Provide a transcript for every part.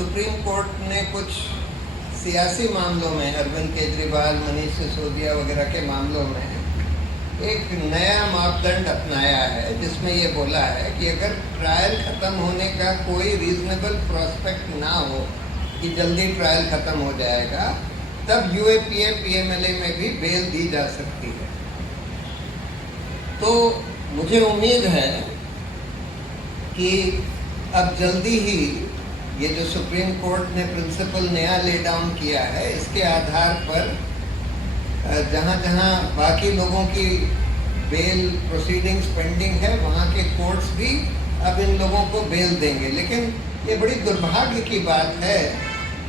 Supreme court ने कुछ सियासी मामलों में, अरविंद केजरीवाल, मनीष सिसोदिया वगैरह के मामलों में एक नया मापदंड अपनाया है, जिसमें ये बोला है कि अगर ट्रायल ख़त्म होने का कोई रीजनेबल प्रोस्पेक्ट ना हो कि जल्दी ट्रायल ख़त्म हो जाएगा, तब यूएपीए पीएमएलए में भी बेल दी जा सकती है। तो मुझे उम्मीद है कि अब जल्दी ही ये जो सुप्रीम कोर्ट ने प्रिंसिपल नया ले डाउन किया है, इसके आधार पर जहाँ जहाँ बाकी लोगों की बेल प्रोसीडिंग्स पेंडिंग है, वहाँ के कोर्ट्स भी अब इन लोगों को बेल देंगे। लेकिन ये बड़ी दुर्भाग्य की बात है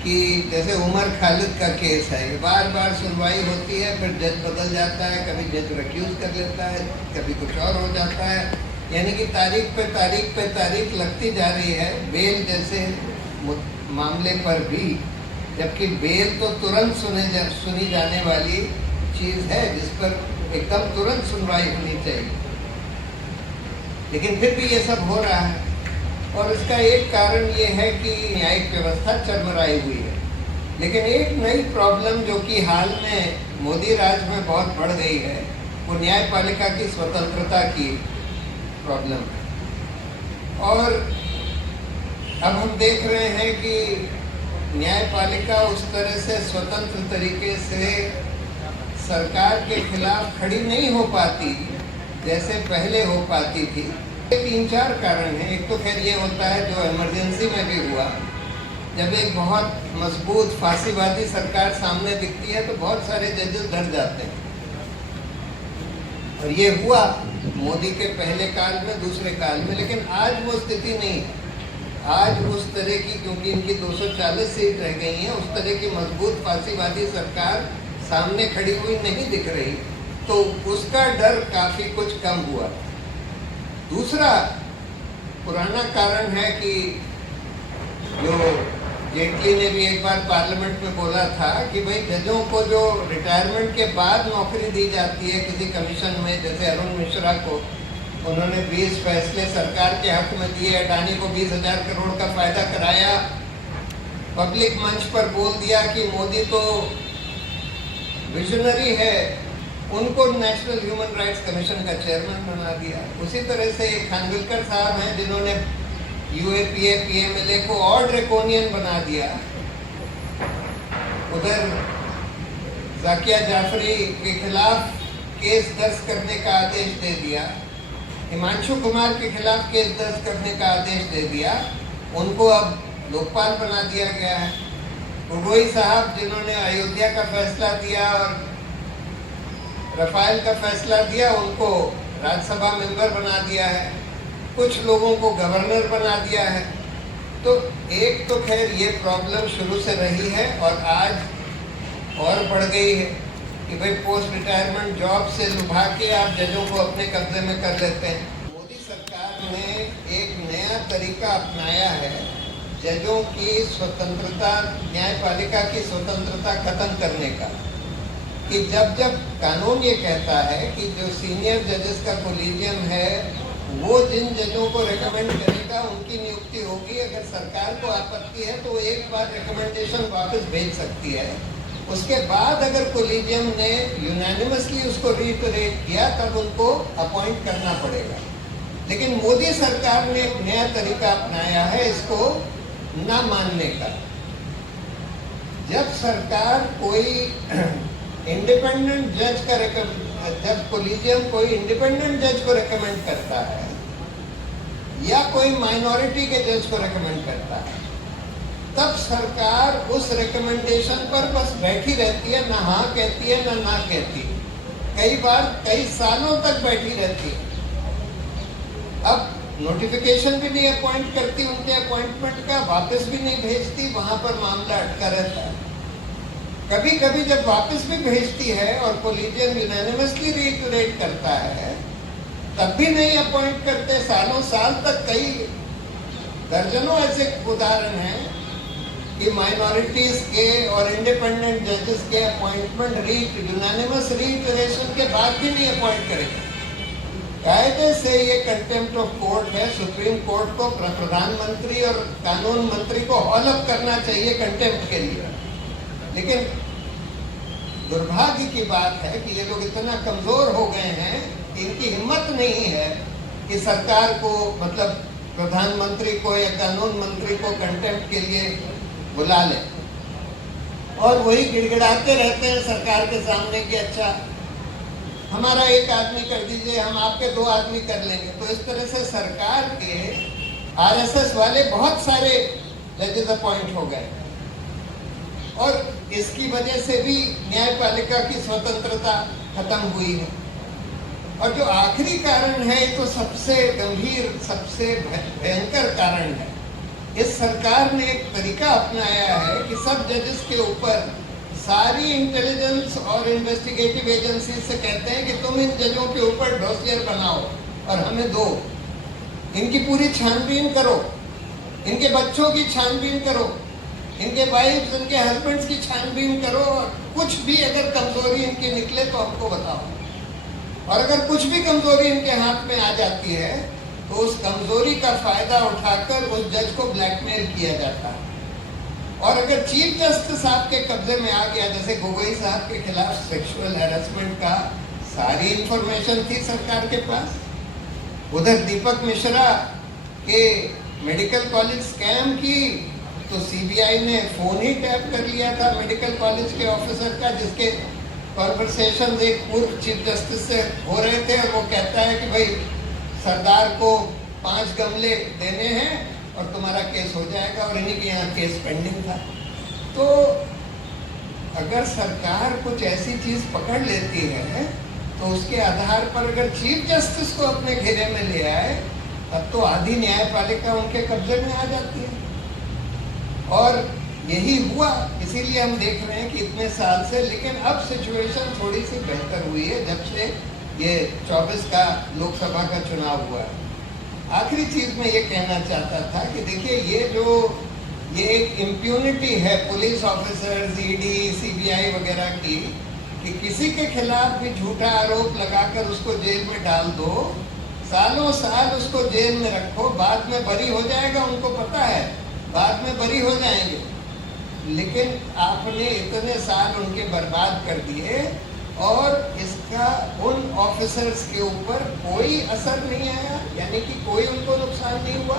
कि जैसे उमर खालिद का केस है, बार बार सुनवाई होती है, फिर जज बदल जाता है, कभी जज रिक्यूज कर लेता है, कभी कुछ और हो जाता है, यानी कि तारीख पे तारीख लगती जा रही है बेल जैसे मामले पर भी, जबकि बेल तो तुरंत सुनी जाने वाली चीज़ है, जिस पर एकदम तुरंत सुनवाई होनी चाहिए। लेकिन फिर भी ये सब हो रहा है, और इसका एक कारण ये है कि न्यायिक व्यवस्था चरमराई हुई है। लेकिन एक नई प्रॉब्लम जो कि हाल में मोदी राज में बहुत बढ़ गई है, वो न्यायपालिका की स्वतंत्रता की प्रॉब्लम है। और अब हम देख रहे हैं कि न्यायपालिका उस तरह से स्वतंत्र तरीके से सरकार के खिलाफ खड़ी नहीं हो पाती जैसे पहले हो पाती थी। 3-4 कारण हैं। एक तो खैर ये होता है, जो इमरजेंसी में भी हुआ, जब एक बहुत मजबूत फांसीवादी सरकार सामने दिखती है तो बहुत सारे जजेस डर जाते हैं, और ये हुआ मोदी के पहले काल में, दूसरे काल में। लेकिन आज वो स्थिति नहीं है। आज उस तरह की, क्योंकि इनकी 240 सीट रह गई हैं, उस तरह की मजबूत फांसीवादी सरकार सामने खड़ी हुई नहीं दिख रही, तो उसका डर काफ़ी कुछ कम हुआ। दूसरा पुराना कारण है कि जो जेटली ने भी एक बार पार्लियामेंट में बोला था कि भाई जजों को जो रिटायरमेंट के बाद नौकरी दी जाती है किसी कमीशन में, जैसे अरुण मिश्रा को उन्होंने 20 फैसले सरकार के हक में दिए, अडानी को 20,000 करोड़ का फायदा कराया, पब्लिक मंच पर बोल दिया कि मोदी तो विजनरी है, उनको नेशनल ह्यूमन राइट्स कमीशन का चेयरमैन बना दिया। उसी तरह से खानविलकर साहब हैं, जिन्होंने यूएपीए पीएमएलए को और ड्रैकोनियन बना दिया। उधर जाकिया जाफरी के खिलाफ केस दर्ज करने का आदेश दे दिया, हिमांशु कुमार के खिलाफ केस दर्ज करने का आदेश दे दिया, उनको अब लोकपाल बना दिया गया है। गोगोई साहब, जिन्होंने अयोध्या का फैसला दिया और रफाल का फैसला दिया, उनको राज्यसभा मेंबर बना दिया है। कुछ लोगों को गवर्नर बना दिया है। तो एक तो खैर ये प्रॉब्लम शुरू से रही है, और आज और बढ़ गई है कि भाई पोस्ट रिटायरमेंट जॉब से लुभा के आप जजों को अपने कब्जे में कर लेते हैं। मोदी सरकार ने एक नया तरीका अपनाया है जजों की स्वतंत्रता, न्यायपालिका की स्वतंत्रता खत्म करने का, कि जब जब कानून ये कहता है कि जो सीनियर जजेस का कोलिजियम है वो जिन जजों को रेकमेंड करेगा उनकी नियुक्ति होगी। अगर सरकार को आपत्ति है तो एक बार रिकमेंडेशन वापस भेज सकती है। उसके बाद अगर कोलिजियम ने यूनानिमसली उसको रीइटरेट किया तब उनको अपॉइंट करना पड़ेगा। लेकिन मोदी सरकार ने एक नया तरीका अपनाया है इसको ना मानने का। जब सरकार कोई इंडिपेंडेंट जज का जब कोलिजियम कोई इंडिपेंडेंट जज को रेकमेंड करता है या कोई माइनॉरिटी के जज को रेकमेंड करता है, तब सरकार उस रिकमेंडेशन पर बस बैठी रहती है, ना हाँ कहती है ना कहती है। कई बार कई सालों तक बैठी रहती है। अब नोटिफिकेशन भी नहीं अपॉइंट करती उनके अपॉइंटमेंट का, वापस भी नहीं भेजती, वहां पर मामला अटका रहता है। कभी कभी जब वापस भी भेजती है और कोलिजियम यूनानिमसली रीइटरेट करता है, तब भी नहीं अपॉइंट करते। सालों साल तक कई दर्जनों ऐसे उदाहरण हैं कि माइनॉरिटीज के और इंडिपेंडेंट जजेस के अपॉइंटमेंट यूनानिमस रीइटरेशन के बाद भी नहीं अपॉइंट करेंगे। कायदे से ये कंटेम्प्ट ऑफ कोर्ट है। सुप्रीम कोर्ट को प्रधानमंत्री और कानून मंत्री को हॉलअप करना चाहिए कंटेम्प्ट के लिए। लेकिन दुर्भाग्य की बात है कि ये लोग इतना कमजोर हो गए हैं कि इनकी हिम्मत नहीं है कि सरकार को, मतलब प्रधानमंत्री को या कानून मंत्री को कंटेम्प्ट के लिए बुला ले, और वही गिड़गिड़ाते रहते हैं सरकार के सामने कि अच्छा हमारा एक आदमी कर दीजिए, हम आपके 2 आदमी कर लेंगे। तो इस तरह से सरकार के आरएसएस वाले बहुत सारे जजेस अपॉइंट हो गए और इसकी वजह से भी न्यायपालिका की स्वतंत्रता खत्म हुई है। और जो आखिरी कारण है, तो सबसे गंभीर, सबसे भयंकर कारण है। इस सरकार ने एक तरीका अपनाया है कि सब जजेस के ऊपर सारी इंटेलिजेंस और इन्वेस्टिगेटिव एजेंसी से कहते हैं कि तुम इन जजों के ऊपर डॉसियर बनाओ और हमें दो, इनकी पूरी छानबीन करो, इनके बच्चों की छानबीन करो, इनके वाइफ्स, इनके हस्बैंड्स की छानबीन करो, और कुछ भी अगर कमजोरी इनकी निकले तो हमको बताओ। और अगर कुछ भी कमजोरी इनके हाथ में आ जाती है तो उस कमजोरी का फायदा उठाकर उस जज को ब्लैकमेल किया जाता है। और अगर चीफ जस्टिस आपके कब्जे में आ गया, जैसे गोगोई साहब के खिलाफ सेक्सुअल हैरेसमेंट का सारी इंफॉर्मेशन थी सरकार के पास, उधर दीपक मिश्रा के मेडिकल कॉलेज स्कैम की तो सीबीआई ने फोन ही टैप कर लिया था मेडिकल कॉलेज के ऑफिसर का, जिसके कॉन्वर्सेशन एक पूर्व चीफ जस्टिस से हो रहे थे, और वो कहता है कि भाई सरदार को 5 गमले देने हैं और तुम्हारा केस हो जाएगा, और इन्हीं के यहाँ केस पेंडिंग था। तो अगर सरकार कुछ ऐसी चीज पकड़ लेती है तो उसके आधार पर अगर चीफ जस्टिस को अपने घेरे में ले आए, तब तो आधी न्यायपालिका उनके कब्जे में आ जाती है। और यही हुआ, इसीलिए हम देख रहे हैं कि इतने साल से, लेकिन अब सिचुएशन थोड़ी सी बेहतर हुई है जब से ये 24 का लोकसभा का चुनाव हुआ। आखिरी चीज मैं ये कहना चाहता था कि देखिए ये एक इम्प्यूनिटी है पुलिस ऑफिसर्स, ईडी, सीबीआई वगैरह की, कि किसी के खिलाफ भी झूठा आरोप लगाकर उसको जेल में डाल दो, सालों साल उसको जेल में रखो, बाद में बरी हो जाएगा, उनको पता है बाद में बरी हो जाएंगे। लेकिन आपने इतने साल उनके बर्बाद कर दिए और इसका उन ऑफिसर्स के ऊपर कोई असर नहीं आया, यानी कि कोई उनको नुकसान नहीं हुआ,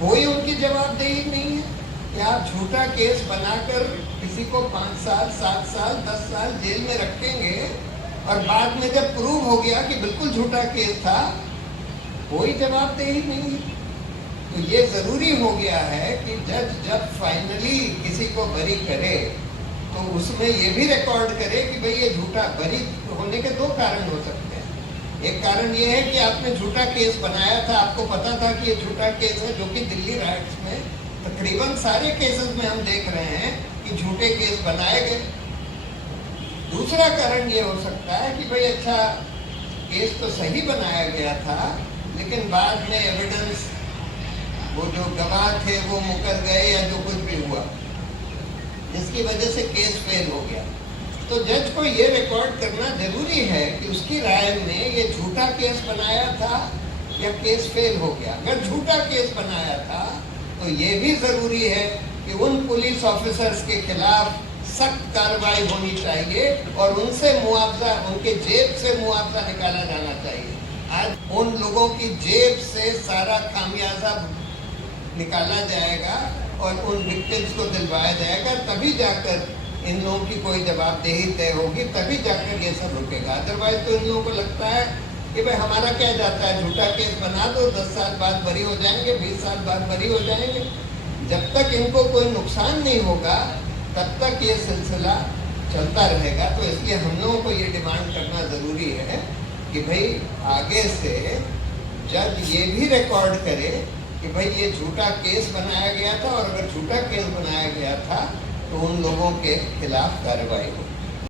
कोई उनकी जवाबदेही नहीं है कि आप झूठा केस बनाकर किसी को 5 साल, 7 साल, 10 साल जेल में रखेंगे और बाद में जब प्रूव हो गया कि बिल्कुल झूठा केस था, कोई जवाबदेही नहीं है। तो ये जरूरी हो गया है कि जज जब फाइनली किसी को बरी करे तो उसमें ये भी रिकॉर्ड करे कि भाई ये झूठा, बरी होने के 2 कारण हो सकते हैं। एक कारण ये है कि आपने झूठा केस बनाया था, आपको पता था कि ये झूठा केस है, जो कि दिल्ली राइट्स में तकरीबन सारे केसेस में हम देख रहे हैं कि झूठे केस बनाए गए। दूसरा कारण ये हो सकता है कि भाई अच्छा केस तो सही बनाया गया था, लेकिन बाद में एविडेंस, वो जो गवाह थे वो मुकर गए या जो कुछ भी हुआ, जिसकी वजह से केस फेल हो गया। तो जज को ये रिकॉर्ड करना जरूरी है कि उसकी राय में ये झूठा केस बनाया था या केस फेल हो गया। अगर झूठा केस बनाया था तो ये भी जरूरी है कि उन पुलिस ऑफिसर्स के खिलाफ सख्त कार्रवाई होनी चाहिए और उनसे मुआवजा, उनके जेब से मुआवजा निकाला जाना चाहिए। आज उन लोगों की जेब से सारा खामियाजा निकाला जाएगा और उन विक्टिम्स को दिलवाया जाएगा, तभी जाकर इन लोगों की कोई जवाबदेही तय होगी, तभी जाकर ये सब रुकेगा। अदरवाइज तो इन लोगों को लगता है कि भाई हमारा क्या जाता है, झूठा केस बना दो, 10 साल बाद बरी हो जाएंगे, 20 साल बाद बरी हो जाएंगे। जब तक इनको कोई नुकसान नहीं होगा तब तक ये सिलसिला चलता रहेगा। तो इसलिए हम लोगों को ये डिमांड करना ज़रूरी है कि भाई आगे से जज ये भी रिकॉर्ड करे कि भाई ये झूठा केस बनाया गया था, और अगर झूठा केस बनाया गया था तो उन लोगों के खिलाफ कार्रवाई हो।